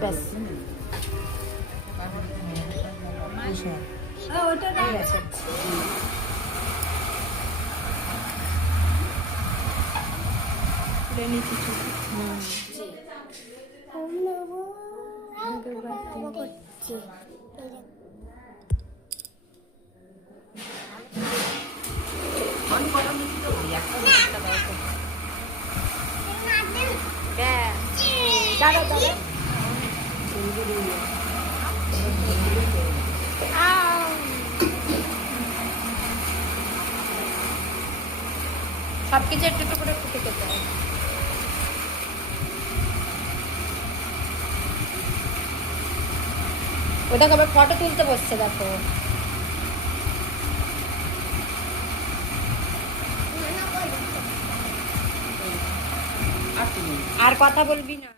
ব্যাস ব্যাস হয়ে গেছে। দাঁড়া দাঁড়া সবকিছু একটু একটু করে ফুটে খেতে হয়। ওটা কবে ফটো তুলতে বসছে দেখো। আর কথা বলবি না।